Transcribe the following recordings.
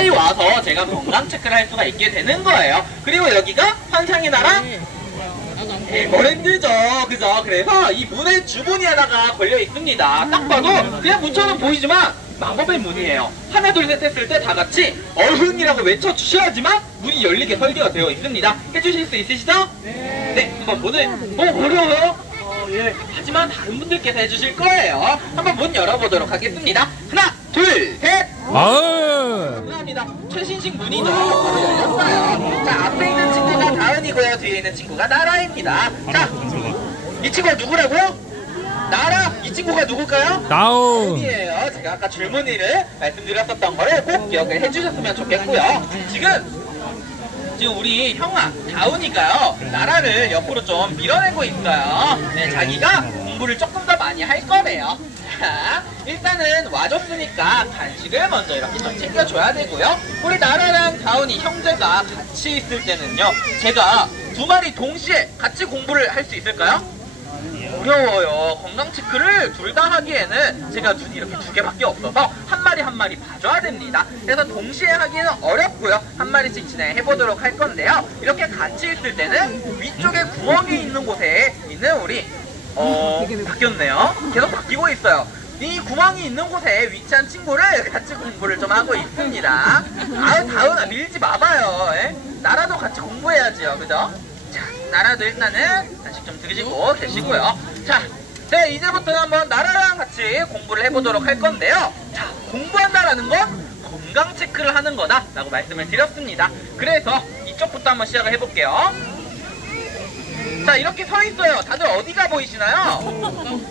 가까이 와서 제가 건강 체크를 할 수가 있게 되는 거예요. 그리고 여기가 환상의 나라 에버랜드죠. 그죠? 그래서 이 문에 주문이 하나가 걸려 있습니다. 딱 봐도 그냥 문처럼 보이지만 마법의 문이에요. 하나 둘 셋 했을 때 다 같이 어흥이라고 외쳐주셔야지만 문이 열리게 설계가 되어 있습니다. 해주실 수 있으시죠? 네, 한번 문을 어려워요? 예. 하지만 다른 분들께서 해주실 거예요. 한번 문 열어보도록 하겠습니다. 하나 둘 셋. 감사합니다. 최신식 문이죠. 바로 열렸어요. 자, 앞에 있는 친구가 다은이고요. 뒤에 있는 친구가 나라입니다. 자, 이 친구가 누구라고요? 나라! 이 친구가 누굴까요? 다은이에요. 제가 아까 줄무늬를 말씀드렸었던 거를 꼭 기억을 해주셨으면 좋겠고요. 지금 우리 형아 다운이가요 나라를 옆으로 좀 밀어내고 있어요. 네, 자기가 공부를 조금 더 많이 할 거래요. 자, 일단은 와줬으니까 간식을 먼저 이렇게 좀 챙겨줘야 되고요. 우리 나라랑 다운이 형제가 같이 있을 때는요, 제가 두 마리 동시에 같이 공부를 할 수 있을까요? 어려워요. 건강 체크를 둘 다 하기에는 제가 눈이 이렇게 두 개밖에 없어서 한 마리 한 마리 봐줘야 됩니다. 그래서 동시에 하기는 어렵고요. 한 마리씩 진행해보도록 할 건데요. 이렇게 같이 있을 때는 위쪽에 구멍이 있는 곳에 있는 우리 바뀌었네요. 계속 바뀌고 있어요. 이 구멍이 있는 곳에 위치한 친구를 같이 공부를 좀 하고 있습니다. 아유 다은아 밀지 마봐요. 에? 나라도 같이 공부해야지요. 그죠? 자, 나라도 일단은 간식 좀 드시고 계시고요. 자, 네, 이제부터는 한번 나라랑 같이 공부를 해보도록 할 건데요. 자, 공부한다라는 건 건강 체크를 하는 거다 라고 말씀을 드렸습니다. 그래서 이쪽부터 한번 시작을 해볼게요. 자, 이렇게 서 있어요. 다들 어디가 보이시나요?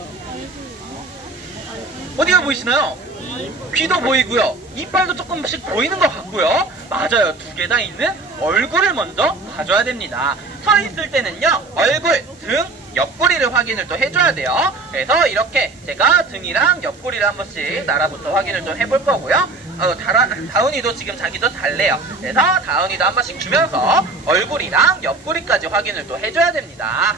어디가 보이시나요? 귀도 보이고요. 이빨도 조금씩 보이는 것 같고요. 맞아요. 두 개 다 있는 얼굴을 먼저 봐줘야 됩니다. 서 있을 때는요, 얼굴, 등, 옆구리를 확인을 또 해줘야 돼요. 그래서 이렇게 제가 등이랑 옆구리를 한 번씩 나라부터 확인을 좀 해볼 거고요. 다운이도 지금 자기도 달래요. 그래서 다운이도 한 번씩 주면서 얼굴이랑 옆구리까지 확인을 또 해줘야 됩니다.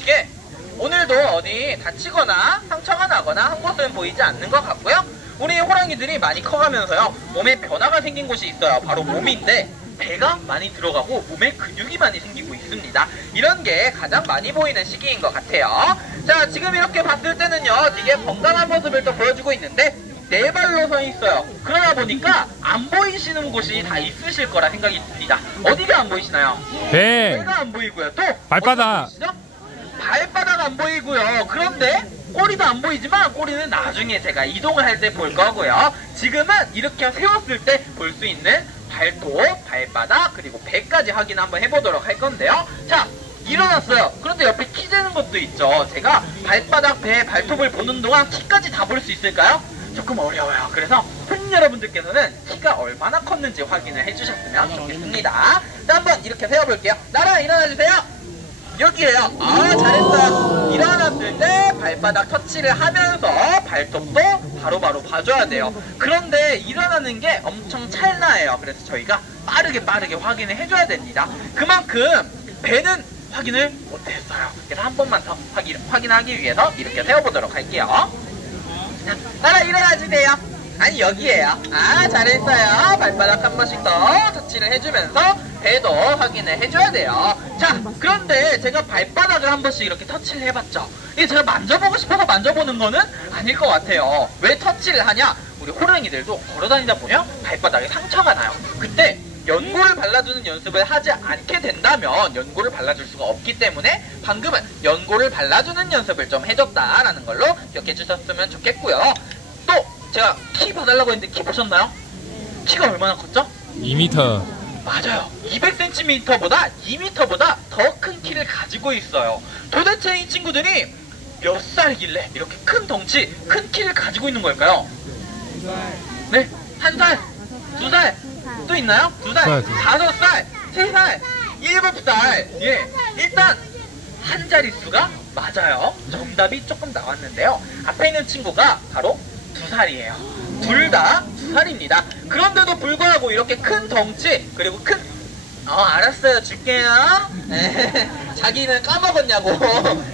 이게 오늘도 어디 다치거나 상처가 나거나 한 곳은 보이지 않는 것 같고요. 우리 호랑이들이 많이 커가면서요, 몸에 변화가 생긴 곳이 있어요. 바로 몸인데 배가 많이 들어가고 몸에 근육이 많이 생기고 있습니다. 이런 게 가장 많이 보이는 시기인 것 같아요. 자, 지금 이렇게 봤을 때는요, 되게 건강한 모습을 또 보여주고 있는데 네 발로 서 있어요. 그러다 보니까 안 보이시는 곳이 다 있으실 거라 생각이 듭니다. 어디가 안 보이시나요? 배가 안 보이고요. 또 발바닥. 발바닥 안 보이고요. 그런데 꼬리도 안 보이지만 꼬리는 나중에 제가 이동을 할 때 볼 거고요. 지금은 이렇게 세웠을 때 볼 수 있는 발톱, 발바닥, 그리고 배까지 확인 한번 해보도록 할 건데요. 자, 일어났어요. 그런데 옆에 키 재는 것도 있죠. 제가 발바닥, 배, 발톱을 보는 동안 키까지 다 볼 수 있을까요? 조금 어려워요. 그래서 팬 여러분들께서는 키가 얼마나 컸는지 확인을 해주셨으면 좋겠습니다. 자, 한번 이렇게 세워볼게요. 나라 일어나주세요. 여기에요. 아, 잘했어요. 일어났을 때 발바닥 터치를 하면서 발톱도 바로바로 봐줘야 돼요. 그런데 일어나는 게 엄청 찰나예요. 그래서 저희가 빠르게 확인을 해줘야 됩니다. 그만큼 배는 확인을 못했어요. 그래서 한 번만 더 확인하기 위해서 이렇게 세워보도록 할게요. 자, 나라 일어나주세요. 아니, 여기에요. 아, 잘했어요. 발바닥 한 번씩 더 터치를 해주면서 배도 확인을 해줘야 돼요. 자, 그런데 제가 발바닥을 한 번씩 이렇게 터치를 해봤죠. 이게 제가 만져보고 싶어서 만져보는 거는 아닐 것 같아요. 왜 터치를 하냐? 우리 호랑이들도 걸어다니다 보면 발바닥에 상처가 나요. 그때 연고를 발라주는 연습을 하지 않게 된다면 연고를 발라줄 수가 없기 때문에 방금은 연고를 발라주는 연습을 좀 해줬다라는 걸로 기억해 주셨으면 좋겠고요. 또 제가 키 봐달라고 했는데 키 보셨나요? 키가 얼마나 컸죠? 2m. 맞아요. 200cm보다 2m보다 더 큰 키를 가지고 있어요. 도대체 이 친구들이 몇 살이길래 이렇게 큰 덩치, 큰 키를 가지고 있는 걸까요? 네, 1살, 2살, 또 있나요? 2살, 5살, 3살, 7살. 예, 일단 한 자릿수가 맞아요. 정답이 조금 나왔는데요. 앞에 있는 친구가 바로 2살이에요. 둘 다 2살입니다. 그런데도 불구하고 이렇게 큰 덩치, 그리고 알았어요, 줄게요. 자기는 까먹었냐고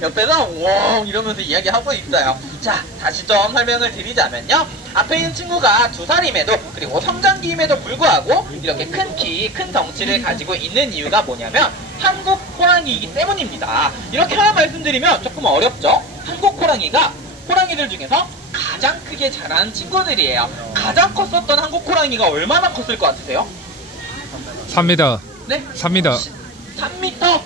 옆에서 웡 이러면서 이야기하고 있어요. 자, 다시 좀 설명을 드리자면요, 앞에 있는 친구가 2살임에도 그리고 성장기임에도 불구하고 이렇게 큰 키, 큰 덩치를 가지고 있는 이유가 뭐냐면 한국 호랑이이기 때문입니다. 이렇게만 말씀드리면 조금 어렵죠? 한국 호랑이가 호랑이들 중에서 가장 크게 자란 친구들이에요. 가장 컸었던 한국 호랑이가 얼마나 컸을 것 같으세요? 3m. 네? 3m. 3m?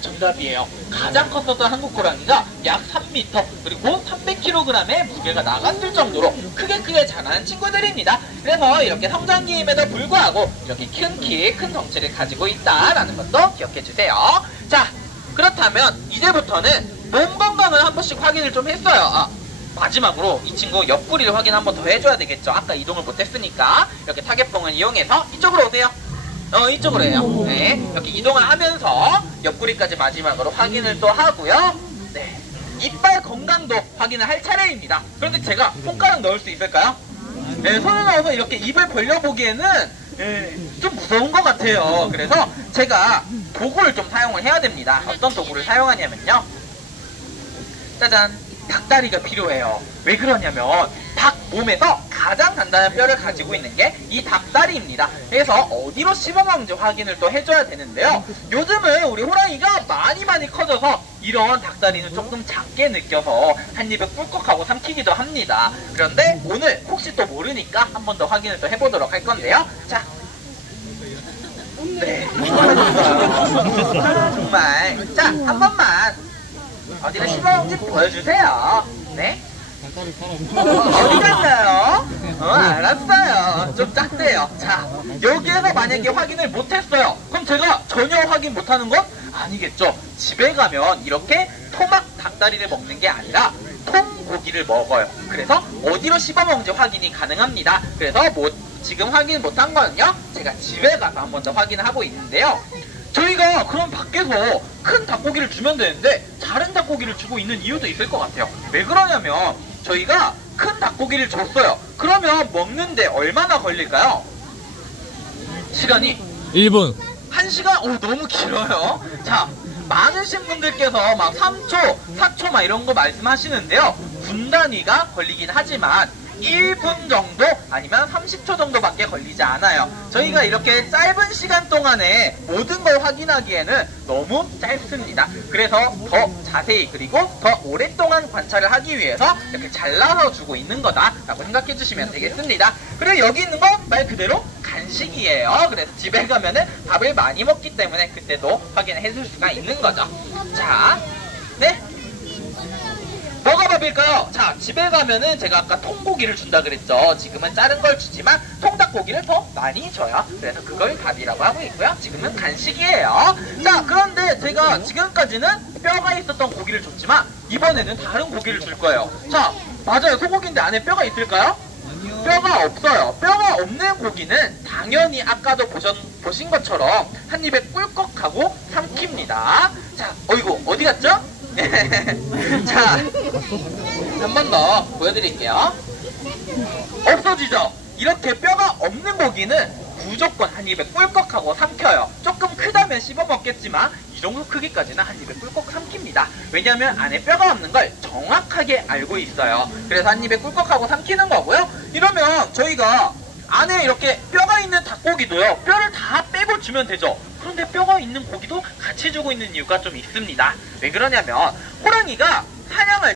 정답이에요. 가장 컸었던 한국 호랑이가 약 3m 그리고 300kg의 무게가 나갔을 정도로 크게 자라는 친구들입니다. 그래서 이렇게 성장기임에도 불구하고 이렇게 큰 키, 큰 덩치를 가지고 있다라는 것도 기억해주세요. 자, 그렇다면 이제부터는 몸 건강을 한 번씩 확인을 좀 했어요. 마지막으로 이 친구 옆구리를 확인 한 번 더 해줘야 되겠죠. 아까 이동을 못했으니까 이렇게 타겟봉을 이용해서 이쪽으로 오세요. 이쪽으로 해요. 네, 이렇게 이동을 하면서 옆구리까지 마지막으로 확인을 또 하고요. 네, 이빨 건강도 확인을 할 차례입니다. 그런데 제가 손가락 넣을 수 있을까요? 네, 손을 넣어서 이렇게 입을 벌려보기에는 좀 무서운 것 같아요. 그래서 제가 도구를 좀 사용을 해야 됩니다. 어떤 도구를 사용하냐면요, 짜잔, 닭다리가 필요해요. 왜 그러냐면 닭 몸에서 가장 단단한 뼈를 가지고 있는 게 이 닭다리입니다. 그래서 어디로 씹어먹는지 확인을 또 해줘야 되는데요. 요즘은 우리 호랑이가 많이 커져서 이런 닭다리는 조금 작게 느껴서 한 입에 꿀꺽하고 삼키기도 합니다. 그런데 오늘 혹시 또 모르니까 한 번 더 확인을 또 해보도록 할 건데요. 자, 네, 정말 자, 한 번만 어디를 씹어먹는지 보여주세요. 네? 어디 갔나요? 알았어요. 좀 작대요. 자, 여기에서 만약에 확인을 못했어요. 그럼 제가 전혀 확인 못하는 건 아니겠죠. 집에 가면 이렇게 토막 닭다리를 먹는 게 아니라 통고기를 먹어요. 그래서 어디로 씹어먹는지 확인이 가능합니다. 그래서 지금 확인 못한 거는요, 제가 집에 가서 한 번 더 확인을 하고 있는데요. 저희가 그럼 밖에서 큰 닭고기를 주면 되는데 작은 닭고기를 주고 있는 이유도 있을 것 같아요. 왜 그러냐면 저희가 큰 닭고기를 줬어요. 그러면 먹는데 얼마나 걸릴까요? 시간이 1분. 1시간? 너무 길어요. 자, 많으신 분들께서 막 3초, 4초 막 이런 거 말씀하시는데요. 분 단위가 걸리긴 하지만 1분 정도 아니면 30초 정도밖에 걸리지 않아요. 저희가 이렇게 짧은 시간 동안에 모든 걸 확인하기에는 너무 짧습니다. 그래서 더 자세히 그리고 더 오랫동안 관찰을 하기 위해서 이렇게 잘라서 주고 있는 거다라고 생각해 주시면 되겠습니다. 그리고 여기 있는 건 말 그대로 간식이에요. 그래서 집에 가면은 밥을 많이 먹기 때문에 그때도 확인해 줄 수가 있는 거죠. 자, 네, 뭐가 밥일까요? 자, 집에 가면은 제가 아까 통고기를 준다 그랬죠. 지금은 자른 걸 주지만 통닭고기를 더 많이 줘요. 그래서 그걸 밥이라고 하고 있고요. 지금은 간식이에요. 자, 그런데 제가 지금까지는 뼈가 있었던 고기를 줬지만 이번에는 다른 고기를 줄 거예요. 자, 맞아요. 소고기인데 안에 뼈가 있을까요? 뼈가 없어요. 뼈가 없는 고기는 당연히 아까도 보신 것처럼 한 입에 꿀꺽하고 삼킵니다. 자, 어이구, 어디 갔죠? 자, 한 번 더 보여드릴게요. 없어지죠? 이렇게 뼈가 없는 고기는 무조건 한 입에 꿀꺽하고 삼켜요. 조금 크다면 씹어먹겠지만 이 정도 크기까지는 한 입에 꿀꺽 삼킵니다. 왜냐하면 안에 뼈가 없는 걸 정확하게 알고 있어요. 그래서 한 입에 꿀꺽하고 삼키는 거고요. 이러면 저희가 안에 이렇게 뼈가 있는 닭고기도요, 뼈를 다 빼고 주면 되죠. 그런데 뼈가 있는 고기도 같이 주고 있는 이유가 좀 있습니다. 왜 그러냐면 호랑이가 사냥을